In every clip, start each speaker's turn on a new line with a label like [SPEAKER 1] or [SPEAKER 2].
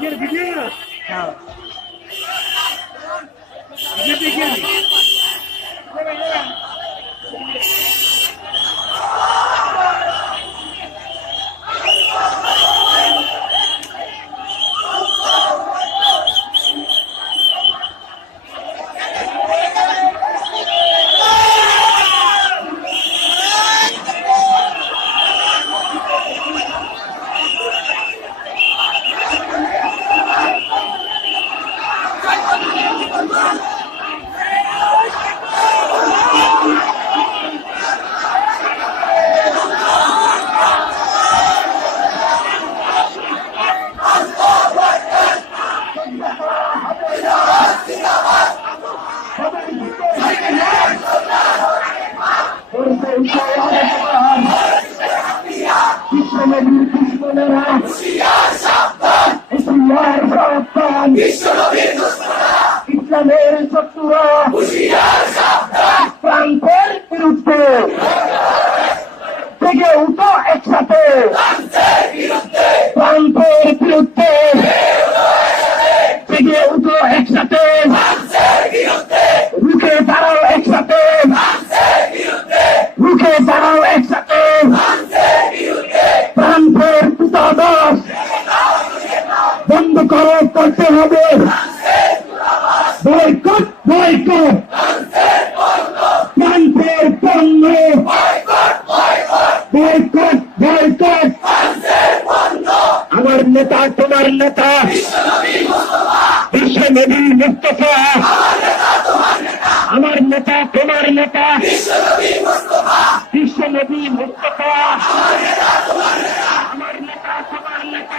[SPEAKER 1] বিশ্বনবীর ইসলামের শত্রুরা প্রান্তের বিরুদ্ধে। থেকে উঠো একসাথে। প্রান্তের বিরুদ্ধে। থেকে উঠো একসাথে। রুখে দাঁড়াও একসাথে। রুখে দাঁড়াও একসাথে। প্রান্তের পিতাদাস বন্ধ করো, করতে হবে বয়কট বয়কট প্রান্তের পণ্য বয়কট বয়কট আমার নেতা তোমার নেতা বিশ্ব নবী মুস্তফা আমার নেতা তোমার নেতা। বিশ্ব নবী মুস্তফা আমার নেতা তোমার নেতা।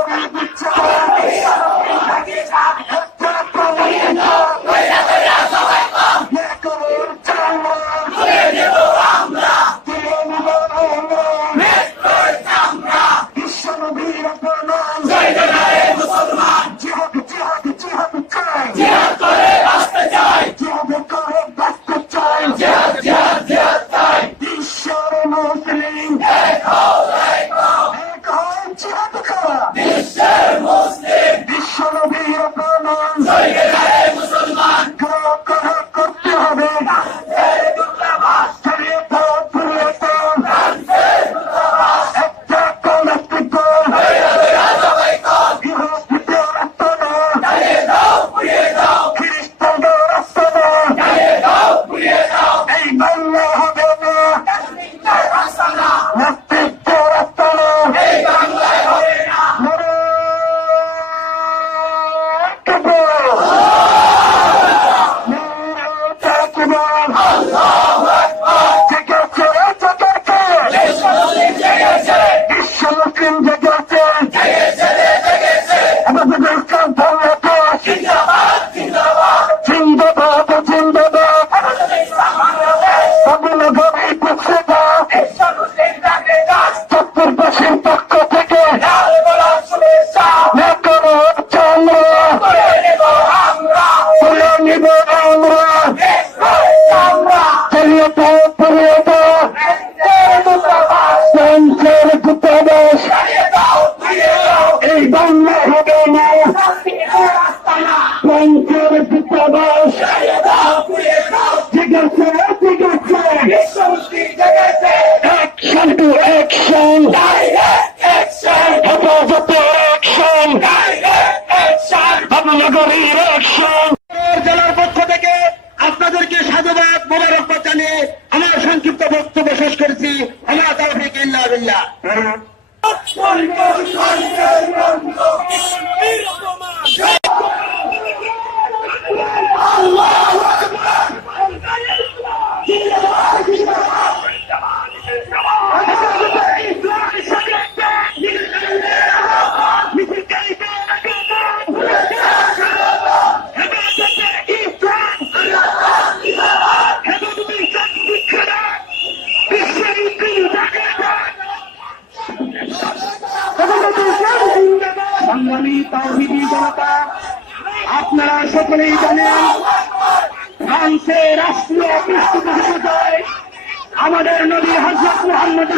[SPEAKER 1] সংক্ষিপ্ত বক্তব্য শেষ করেছি। আমার সংগ্রামী ফ্রান্সের রাষ্ট্রীয় পৃষ্ঠপোষকতায় আমাদের নবী হজরত মোহাম্মদ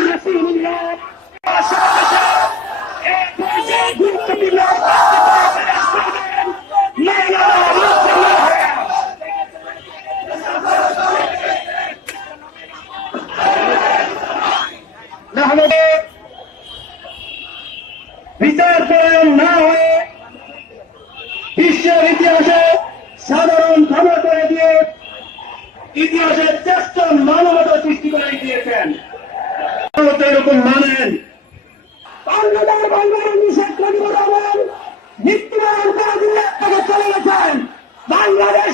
[SPEAKER 1] বিশ্বের ইতিহাসে সাধারণ ক্ষমা করে দিয়ে ইতিহাসের শ্রেষ্ঠ মানবতা সৃষ্টি করে দিয়েছেন। এরকম মানেন। বাংলাদেশ নিষেধ মৃত্যুবরণ করে দিয়ে থেকে চলে বাংলাদেশ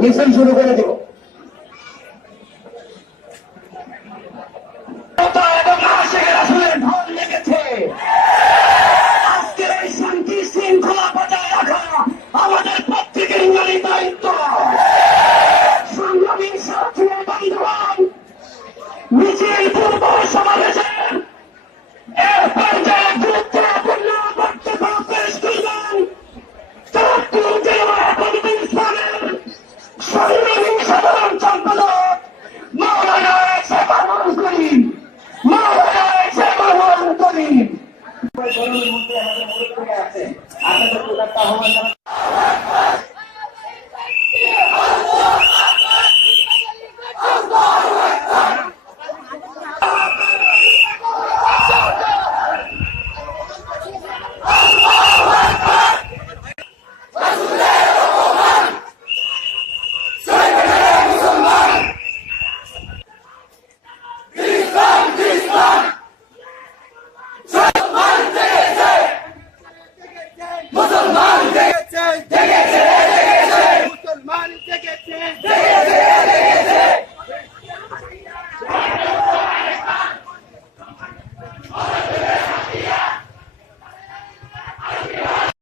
[SPEAKER 1] মিছিল শুরু করে দেব।